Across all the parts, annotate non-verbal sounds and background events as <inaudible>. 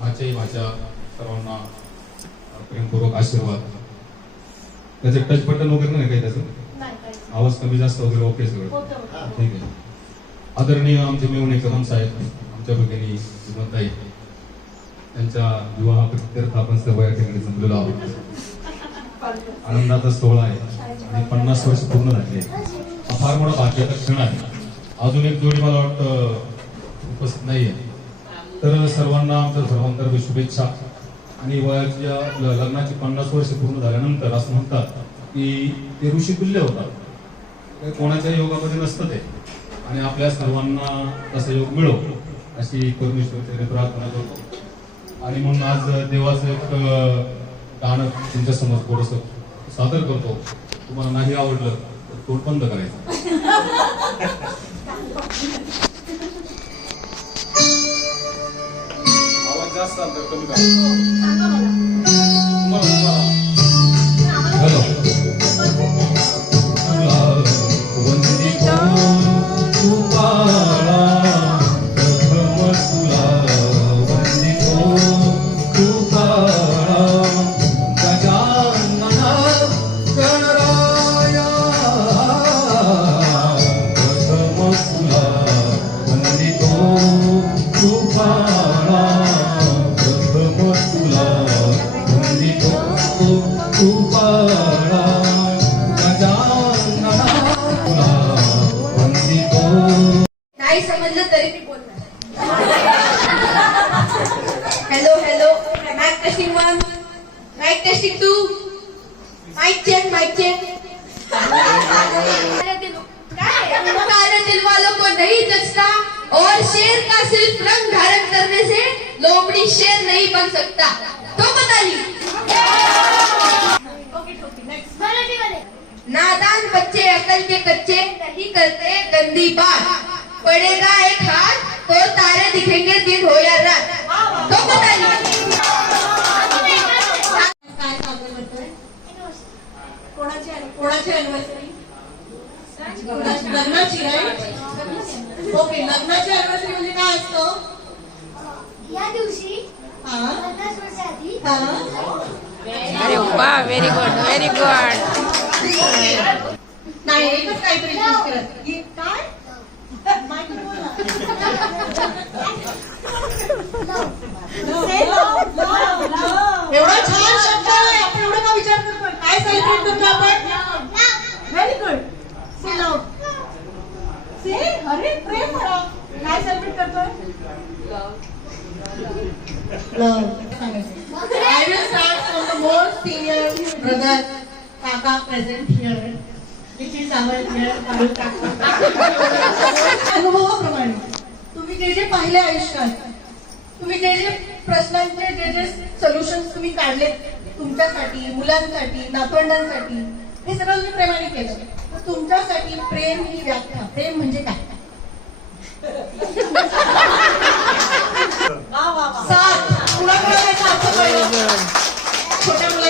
माझ्याही माझ्या सर्वांना प्रेमपूर्वक आशीर्वाद. त्याचे टच बटन वगैरे नाही काही त्याचं? नाही आवाज कमी जास्त वगैरे ओके सगळं. ठीक आहे. आदरणीय आमचे मिळून कदम साहेब आमच्या भगिनी श्रीमंताई त्यांच्या विवाह प्रित्यर्थ आपण सर्व या ठिकाणी जमलेलो आहोत. आनंदाचा सोहळा आहे. आणि पन्नास वर्ष पूर्ण झाले. हा फार मोठा भाग्याचा क्षण आहे. अजून एक जोडी मला वाटतं उपस्थित नाहीये. तर सर्वांना आमच्या सर्वांतर्फे शुभेच्छा. आणि वयाच्या लग्नाची पन्नास वर्ष पूर्ण झाल्यानंतर असं म्हणतात की ते ऋषी तुल्य होतात. कोणाच्या योगामध्ये नसतं ते. आणि आपल्या सर्वांना तसा योग मिळो अशी परमेश्वर प्रार्थना करतो. आणि म्हणून आज देवाचं एक गाणं तुमच्यासमोर थोडस सादर करतो. तुम्हाला नाही आवडलं तर तोड बंद करायचं. <laughs> जास्त आला तर कमी करा. गंदी बात पड़ेगा एक हाथ तो तारे दिखेंगे दिन हो या रात। तो बताइए। काय साजरं करतोय कोणाची कोणाची अॅनिव्हर्सरी लग्नाची राईट ओके लग्नाची अॅनिव्हर्सरी म्हणजे काय असतं? या दिवशी हा? पन्नास वर्ष आधी हा? अरे वा व्हेरी गुड व्हेरी गुड नाही एकच काहीतरी करत एवढा छान शब्द आहे, आपण एवढं का विचार करतोय? काय सेलिब्रेट करतोय आपण very good say love say अरे, प्रेम म्हणा काय सेलिब्रेट करतोय? Love I will start from the most senior brother, Kaka, present here. Which is our dear Kaka. <laughs> अनुभवाप्रमाणे तुम्ही जे जे पाहिले आयुष्यात तुम्ही जे जे प्रश्नांचे जे जे सोल्युशन तुम्ही काढले तुमच्यासाठी मुलांसाठी नातवंडांसाठी हे सगळं तुम्ही प्रेमाने केलं. तर तुमच्यासाठी प्रेम ही व्याख्या. प्रेम म्हणजे काय? <laughs> साथ. कुणाकुणाला याचा अर्थ कळला? छोट्या मुलांना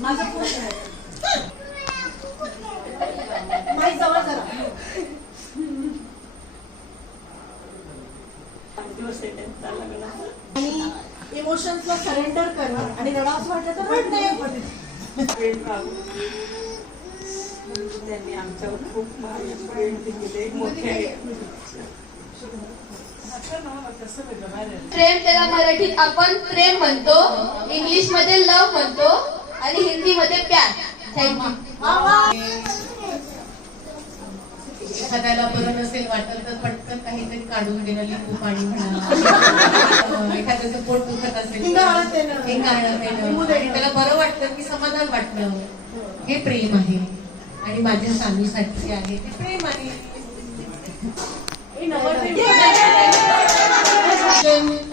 माझा फोन माहीत जवळ करा आणि इमोशन्सला सरेंडर करा आणि रडावं वाटलं तर रडणे त्यांनी आमच्यावर खूप दिले मोठे प्रेम त्याला मराठीत आपण प्रेम म्हणतो इंग्लिशमध्ये लव म्हणतो. आणि हिंदी मध्ये प्यार एखाद्याला बरं नसेल वाटत तर पटकन काहीतरी काढून देणं लिंबू पाणी म्हणा. <laughs> एखाद्याचं पोट दुखत असेल हे गाणं देणं. त्याला बरं वाटतं की समाधान वाटणं हे प्रेम आहे. आणि माझ्या स्वामीसाठी आहे ते प्रेम आहे.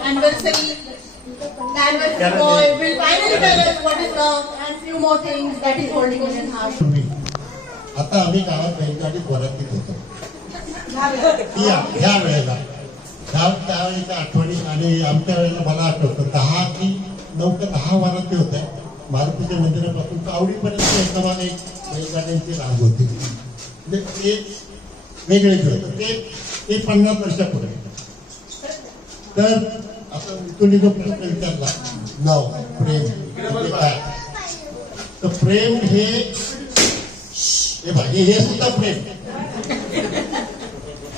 Anniversary, boy will finally tell us what is and few more things that is holding us in आता आम्ही गावात बैलगाडी वरातीत होतो. या ह्या वेळेला. त्या त्यावेळेच्या आठवणी आणि आमच्या वेळेला मला आठवतं. दहा की नऊ ते दहा वराती होत्या मारुतीच्या मंदिरापासून कावडीपर्यंत एका एक बैलगाड्यांची रांग होती. म्हणजे ते वेगळेच होतं. ते ते पन्नास वर्षापूर्वी. तर असं तुम्ही जो प्रश्न विचारला नाव प्रेम म्हणजे काय? तर प्रेम हे हे भाई हे सुद्धा प्रेम.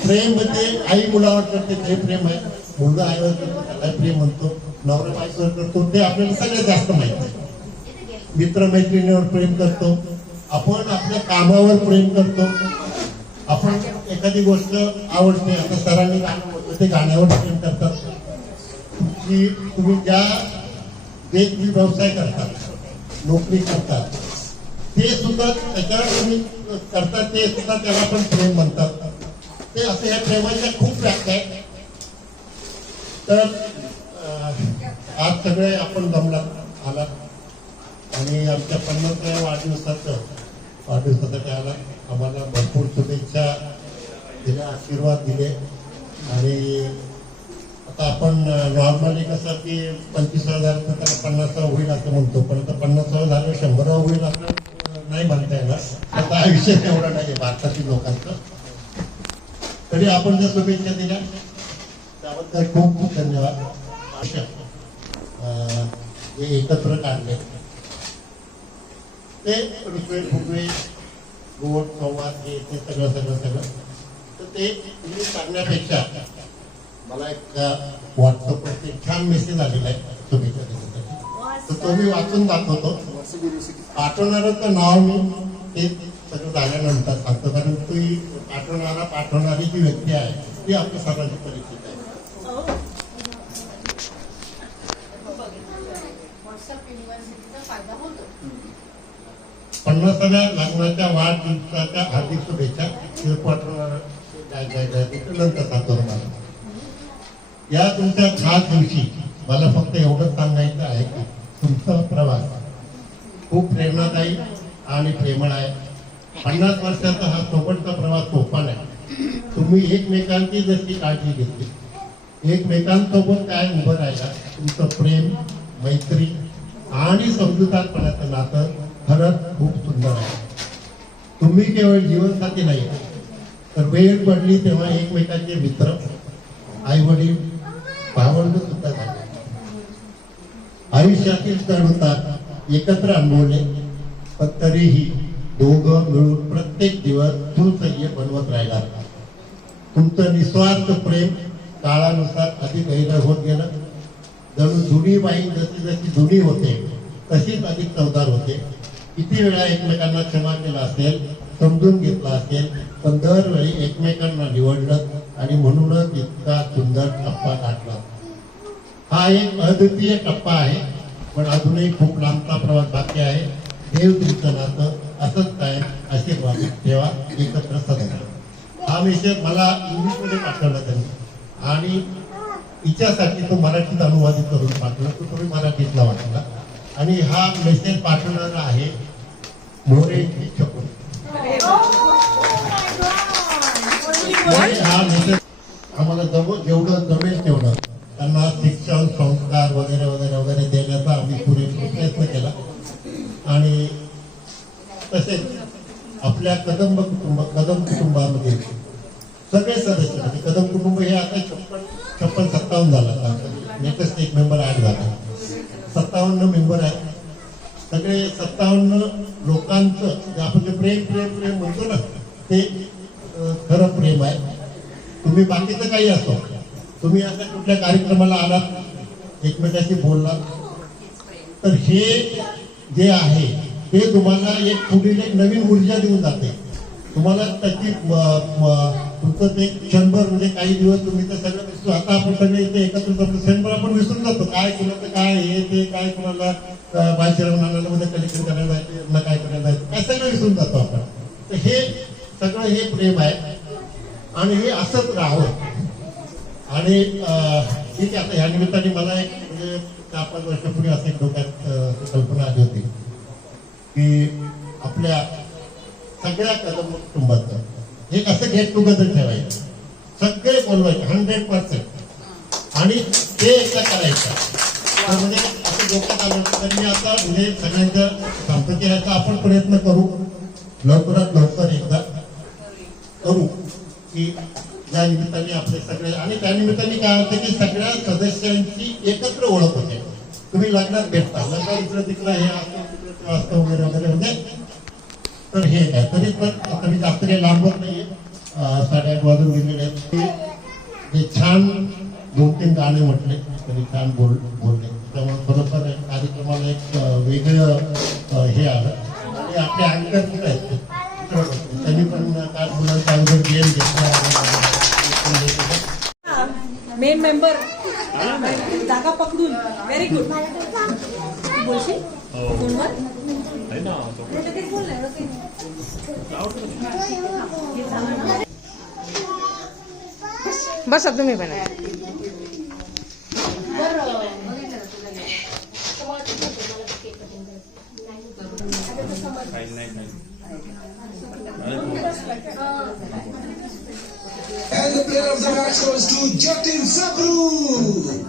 प्रेम म्हणजे आई मुलावर करते ते प्रेम आहे. मुलगा आईवर करतो त्याला प्रेम म्हणतो. नवरा बायकोवर करतो ते आपल्याला सगळ्यात जास्त माहिती आहे. मित्रमैत्रिणीवर प्रेम करतो. आपण आपल्या कामावर प्रेम करतो. आपण एखादी गोष्ट आवडते आता सरांनी गाणं होतं ते गाण्यावर प्रेम करतात. की तुम्ही ज्या जे व्यवसाय करतात नोकरी करतात ते सुद्धा त्याच्यावर तुम्ही करतात ते सुद्धा त्याला पण प्रेम म्हणतात. ते असं ह्या प्रेमाच्या खूप व्याख्या आहेत. तर आज सगळे आपण जमलात आला आणि आमच्या पन्नासाव्या वाढदिवसाचं वाढदिवसासाठी आला. आम्हाला भरपूर शुभेच्छा दिल्या आशीर्वाद दिले. आणि आपण नॉर्मली कसं की पंचवीस हजार त्याला पन्नास होईल असं म्हणतो. पण आता पन्नास झालं शंभर होईल असं नाही म्हणता येणार. आता आयुष्य एवढा नाही भारतातील लोकांचं. तरी आपण ज्या शुभेच्छा दिल्या त्याबद्दल खूप खूप धन्यवाद. अशा हे एकत्र काढले. ते रुपये फुगवे गोड संवाद हे ते सगळं सगळं सगळं. तर ते तुम्ही सांगण्यापेक्षा मला एक व्हॉट्सअपवरती छान मेसेज आलेला आहे शुभेच्छा देण्यासाठी तर तो मी वाचून दाखवतो. पाठवणारं नाव मी ते सगळं झाल्यानंतर सांगतो कारण ती पाठवणारा पाठवणारी जी व्यक्ती आहे ती आपल्या सर्वांची परिचित आहे. पन्नासाव्या लग्नाच्या वाढदिवसाच्या हार्दिक शुभेच्छा. ते पाठवणार. काय काय काय नंतर सांगतो तुम्हाला. या तुमच्या खास दिवशी मला फक्त एवढंच सांगायचं आहे की? तुमचा प्रवास खूप प्रेरणादायी आणि प्रेमळ आहे पन्नास वर्षाचा हा सोबतचा प्रवास सोपा नाही. तुम्ही एकमेकांची जशी काळजी घेतली एकमेकांसोबत काय उभं राहिला तुमचं प्रेम मैत्री आणि समजूतदारपणाचं नातं खरंच खूप सुंदर आहे. तुम्ही केवळ जीवनसाथी नाही तर वेळ पडली तेव्हा एकमेकांचे मित्र आई वडील भावंड सुद्धा झाले आयुष्यातील चढ एकत्र अनुभवले पण तरीही दोघं मिळून प्रत्येक दिवस सुसह्य बनवत राहिला. तुमचं निस्वार्थ प्रेम काळानुसार अधिक गैर होत गेलं. जणू जुनी बाई जशी जशी जुनी होते तशीच अधिक चवदार होते. किती वेळा एकमेकांना क्षमा केला असेल समजून घेतला असेल पण दरवेळी एकमेकांना निवडलं आणि म्हणूनच इतका सुंदर टप्पा गाठला. हा एक अद्वितीय टप्पा आहे पण अजूनही खूप लांबचा प्रवास बाकी आहे. देव कीर्तनाचं असंच काय आशीर्वाद ठेवा एकत्र सदन हा विषय मला इंग्लिशमध्ये पाठवला त्यांनी. आणि तिच्यासाठी तो मराठीत अनुवादित करून पाठवला तो तुम्ही मराठीतला वाचला. आणि हा मेसेज पाठवणारा आहे मोरे छपून आम्हाला जवळ जेवढं जमेल तेवढं. त्यांना शिक्षण संस्कार वगैरे वगैरे वगैरे देण्याचा आम्ही पुरेपूर प्रयत्न केला. आणि तसेच आपल्या कदंब कुटुंब कदम कुटुंबामध्ये सगळे सदस्य म्हणजे कदम कुटुंब हे आता छप्पन छप्पन सत्तावन्न झालं लेटेस्ट एक मेंबर ऍड झाला. सत्तावन्न मेंबर आहेत. सगळे सत्तावन्न लोकांचं आपण जे प्रेम प्रेम प्रेम म्हणतो ना ते खरं प्रेम आहे. तुम्ही बाकीचं काही असो तुम्ही असं कुठल्या कार्यक्रमाला आलात एकमेकाशी बोललात? तर हे जे आहे ते तुम्हाला एक पुढील एक नवीन ऊर्जा देऊन जाते. तुम्हाला त्याची तुमचं ते क्षणभर म्हणजे काही दिवस तुम्ही ते सगळं विसरू आता आपण सगळे इथे एकत्र जातो क्षणभर आपण विसरून जातो काय कुणाचं काय हे ते काय कुणाला बाहेर आणायला मध्ये कलेक्शन करायला जायचं काय करायला जायचं काय सगळं विसरून जातो आपण. तर हे सगळं हे प्रेम आहे. आणि हे असंच राहावं. आणि ठीक आहे आता ह्या निमित्ताने मला एक म्हणजे चार पाच वर्षापूर्वी असं एक डोक्यात कल्पना आली होती की आपल्या सगळ्या कदम कुटुंबाचं एक असं गेट टुगेदर ठेवायचं? सगळे बोलवायचे हंड्रेड पर्सेंट आणि ते एकदा करायचं. म्हणजे असं डोक्यात आलं तर मी आता म्हणजे सगळ्यांच्या संपत्ती ह्याचा आपण प्रयत्न करू. लवकरात लवकर एकदा करू. की या निमित्ताने आपले सगळे आणि त्या निमित्ताने काय होते की सगळ्या सदस्यांची एकत्र ओळख होते. तुम्ही लग्नात भेटता. लग्नात इकडं तिकडं हे असतं असतं वगैरे वगैरे म्हणजे तर हे काय? तरी पण आता मी जास्त काही लांबत नाही अं, वाजून गेलेले आहेत. ते जे छान दोन तीन गाणे म्हटले. तरी छान बोल बोलले. त्यामुळे खरोखर कार्यक्रमाला एक वेगळं हे आलं. आणि आपले अँकर कुठे आहेत त्यांनी पण काय मुलांच्या अगोदर गेम घेतला आणि हे केलं. मेन मेंबर जागा पकडून व्हेरी गुड बोलशील फोनवर लगेच बोल ना, लगेच. बसा तुम्ही पण And the player goes to Jatin Sabru.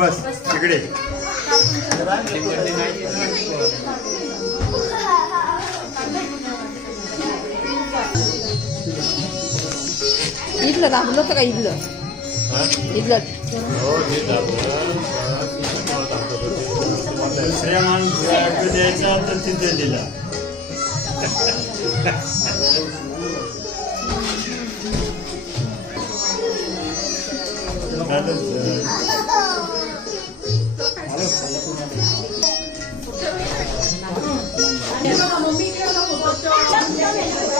बस तिकडे इथलं दाबलं होतं का इथलं इथलं दुसऱ्या माणूस द्यायचा तर तिथे दिला Yeah.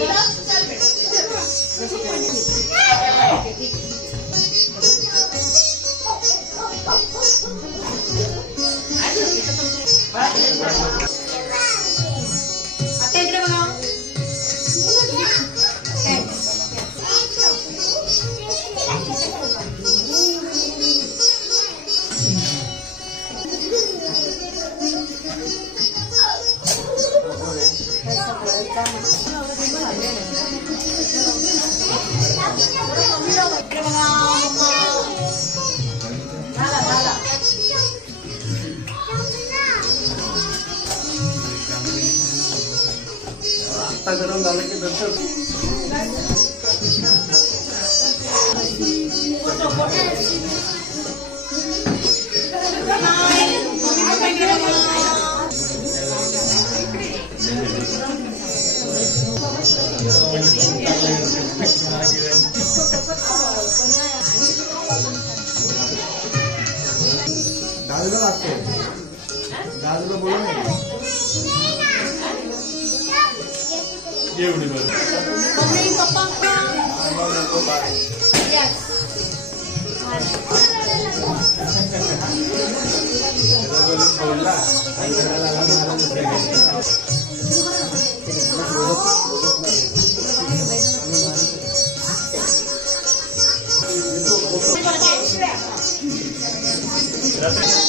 आता Gracias. Mummy papa Yes. झालं